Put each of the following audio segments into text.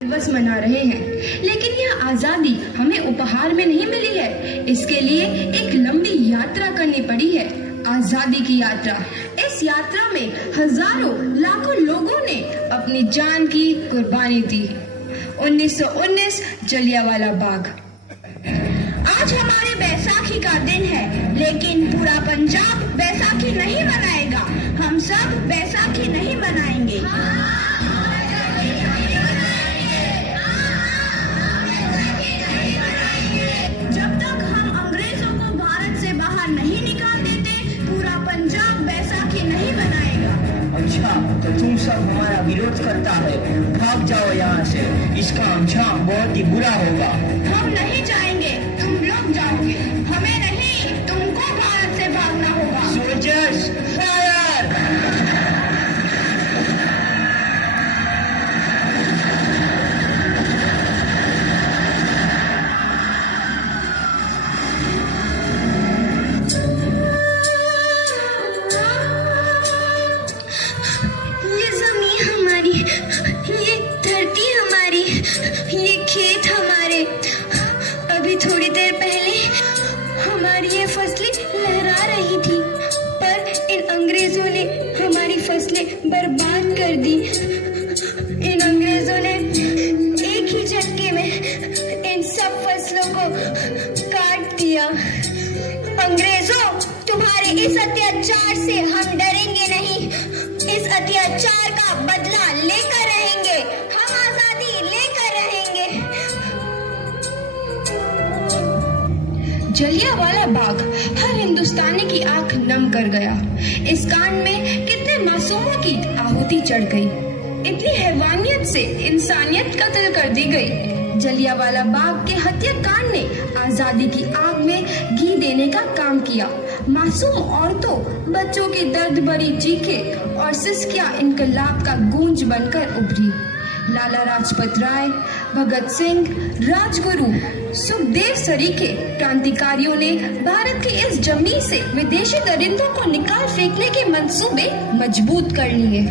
दिवस मना रहे हैं, लेकिन यह आजादी हमें उपहार में नहीं मिली है। इसके लिए एक लंबी यात्रा करनी पड़ी है, आजादी की यात्रा। इस यात्रा में हजारों लाखों लोगों ने अपनी जान की कुर्बानी दी। 1919 जलियांवाला बाग। आज हमारे बैसाखी का दिन है, लेकिन पूरा पंजाब बैसाखी नहीं मनाएगा। हम सब बैसाखी नहीं मनाएंगे। जब तक हम अंग्रेजों को भारत से बाहर नहीं निकाल देते, पूरा पंजाब बैसाखी नहीं मनाएगा। अच्छा, तो तुम सब हमारा विरोध करता है, भाग जाओ यहाँ से। इसका अंजाम बहुत ही बुरा होगा। हम नहीं जाएंगे, तुम लोग जाओगे। हमें नहीं, तुमको भारत से भागना होगा। Soldiers fire! ये जमीन हमारी, ये धरती हमारी, ये खेत हमारे। अभी थोड़ी देर पहले हमारी ये फसलें लहरा रही थी, पर इन अंग्रेजों ने हमारी फसलें बर्बाद कर दी। इन अंग्रेजों ने एक ही झटके में इन सब फसलों को काट दिया। अंग्रेजों, तुम्हारे इस अत्याचार से हम डरेंगे नहीं। इस अत्याचार का बदला लेकर रहेंगे। हम आजादी लेकर रहेंगे। जलियांवाला बाग हर हिंदुस्तानी की आंख नम कर गया। इस कांड में कितने मासूमों की आहुति चढ़ गई। इतनी हैवानियत से इंसानियत कत्ल कर दी गई। जलियांवाला बाग के हत्याकांड ने आजादी की आग में घी देने का काम किया। मासूम औरतों, बच्चों की दर्द भरी चीखें और सिसकियां इनकलाब का गूंज बनकर उभरी। लाला लाजपत राय, भगत सिंह, राजगुरु, सुखदेव सरीखे क्रांतिकारियों ने भारत की इस जमीन से विदेशी दरिंदों को निकाल फेंकने के मंसूबे मजबूत कर लिए।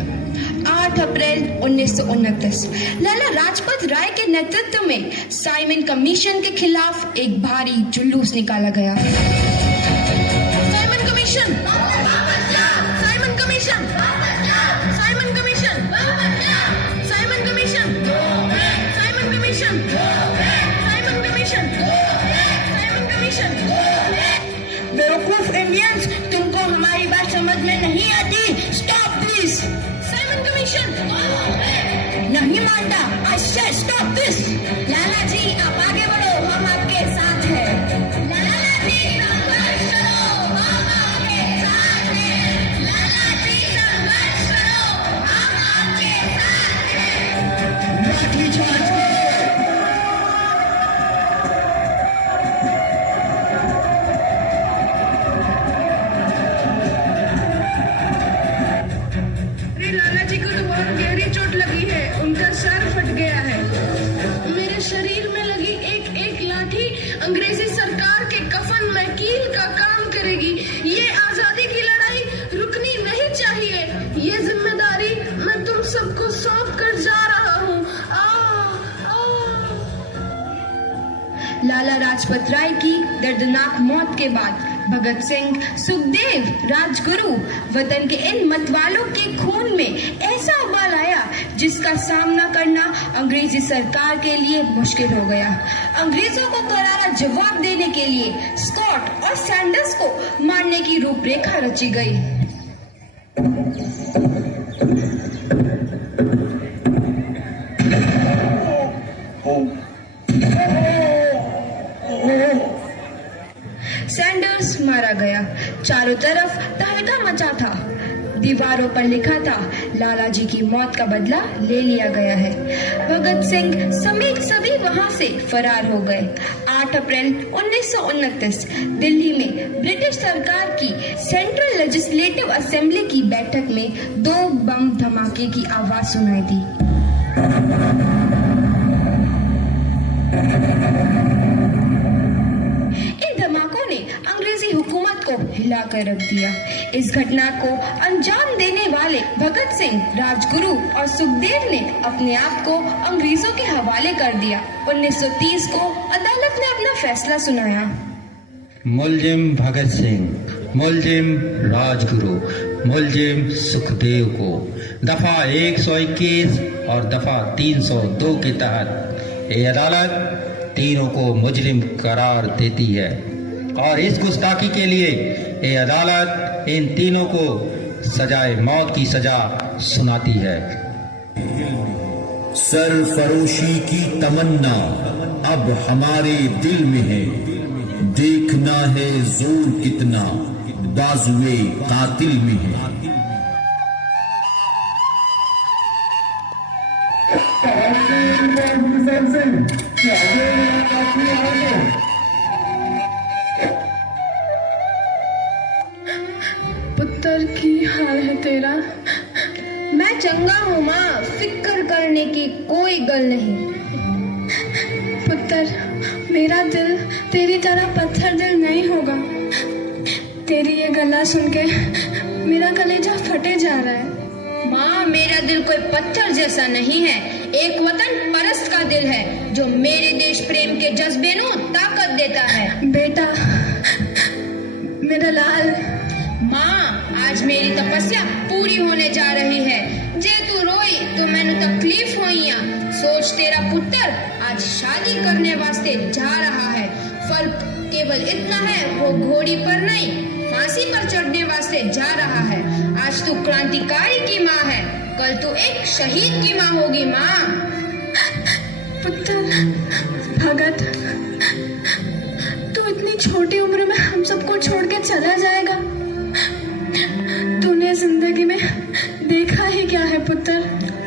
8 अप्रैल 1929 लाला लाजपत राय के नेतृत्व में साइमन कमीशन के खिलाफ एक भारी जुलूस निकाला गया। Simon commission, Simon commission, Simon commission, Simon commission, Simon commission, Simon commission, Simon commission. बेवकूफ इंडियंस, तुमको हमारी बात समझ में नहीं आती। Stop this. साइमन कमीशन नहीं मानता। I said stop this. Lala ji, आप आगे बढ़ो, हम आपके साथ हैं। लाला जी, संघर्ष करो, हम आपके साथ हैं। लाला जी, संघर्ष करो, हम आपके साथ हैं। लाठी चार्ज करो! लाला जी को तो बहुत गहरी चोट लगी है, उनका सर फट गया है। मेरे शरीर में लगी एक एक लाठी अंग्रेजी सरकार के कफन में कील का काम करेगी। ये आजादी की लड़ाई रुकनी नहीं चाहिए। ये जिम्मेदारी मैं तुम सबको सौंप कर जा रहा हूँ। लाला लाजपत राय की दर्दनाक मौत के बाद भगत सिंह, सुखदेव, राजगुरु वतन के इन मतवालों के खून में ऐसा उबाल आया जिसका सामना करना अंग्रेजी सरकार के लिए मुश्किल हो गया। अंग्रेजों को करारा जवाब देने के लिए स्कॉट और सैंडर्स को मारने की रूपरेखा रची गई। सैंडर्स मारा गया। चारों तरफ तहलका मचा था। दीवारों पर लिखा था, लाला जी की मौत का बदला ले लिया गया है। भगत सिंह समेत सभी वहां से फरार हो गए। 8 अप्रैल 1929 दिल्ली में ब्रिटिश सरकार की सेंट्रल लेजिस्लेटिव असेंबली की बैठक में 2 बम धमाके की आवाज सुनाई दी। इन धमाकों ने अंग्रेजी हुकूमत को हिला कर रख दिया। इस घटना को अंजाम देने वाले भगत सिंह, राजगुरु और सुखदेव ने अपने आप को अंग्रेजों के हवाले कर दिया। 1930 को अदालत ने अपना फैसला सुनाया। मुलजिम भगत सिंह, मुलजिम राजगुरु, मुलजिम सुखदेव को दफा 121 और दफा 302 के तहत ये अदालत तीनों को मुजरिम करार देती है और इस गुस्ताखी के लिए ये अदालत इन तीनों को सजाए मौत की सजा सुनाती है। सरफरोशी की तमन्ना अब हमारे दिल में है, देखना है जोर कितना बाजुए कातिल में है। पुत्र की हाल है तेरा? मैं चंगा हूँ माँ, फिक्र करने की कोई गल नहीं। पुत्र, मेरा दिल तेरी तरह पत्थर दिल नहीं होगा। तेरी ये गला सुन के मेरा कलेजा फटे जा रहा है। माँ, मेरा दिल कोई पत्थर जैसा नहीं है, एक वतन परस्त का दिल है जो मेरे देश प्रेम के जज्बे को ताकत देता है। बेटा, मेरा लाल। माँ, आज मेरी तपस्या पूरी होने जा रही है। जे तू रोई तो मैनू तकलीफ होइया। सोच, तेरा पुत्र आज शादी करने वास्ते जा रहा है। फर्क केवल इतना है, वो घोड़ी पर नहीं फांसी पर चढ़ने वास्ते जा रहा है। आज तू क्रांतिकारी की माँ है, कल तू एक शहीद की माँ होगी। माँ, पुत्र भगत, तू इतनी छोटी उम्र में हम सबको छोड़ के चला जाएगा? तूने जिंदगी में देखा ही क्या है पुत्र?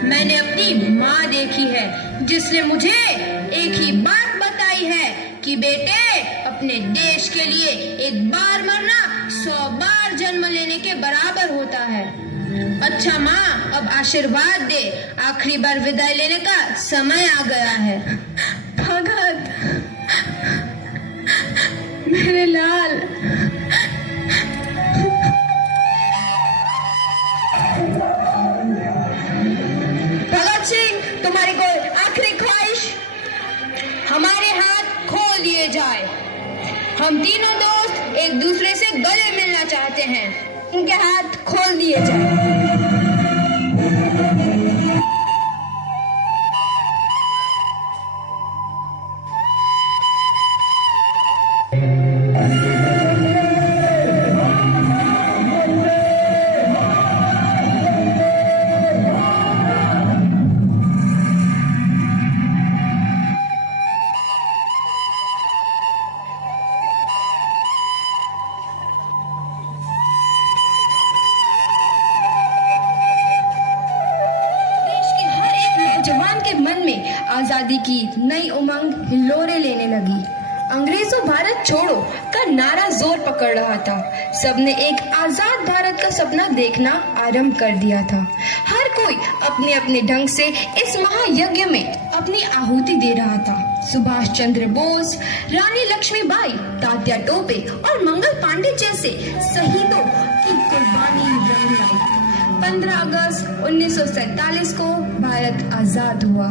मैंने अपनी माँ देखी है, जिसने मुझे एक ही बात बताई है कि बेटे, अपने देश के लिए एक बार मरना 100 बार जन्म लेने के बराबर होता है। अच्छा माँ, अब आशीर्वाद दे, आखिरी बार विदाई लेने का समय आ गया है। भगत, मेरे लाल। भगत सिंह, तुम्हारी कोई आखिरी ख्वाहिश? हमारे हाथ खोल दिए जाए। हम तीनों दोस्त एक दूसरे से गले मिलना चाहते हैं, उनके हाथ खोल दिए जाए। आजादी की नई उमंग हिलोरे लेने लगी। अंग्रेजों भारत छोड़ो का नारा जोर पकड़ रहा था। सबने एक आजाद भारत का सपना देखना आरंभ कर दिया था। हर कोई अपने अपने ढंग से इस महायज्ञ में अपनी आहुति दे रहा था। सुभाष चंद्र बोस, रानी लक्ष्मीबाई, तात्या टोपे और मंगल पांडे जैसे शहीदों की कुर्बानी रंग लाई। 15 अगस्त 1947 को भारत आजाद हुआ।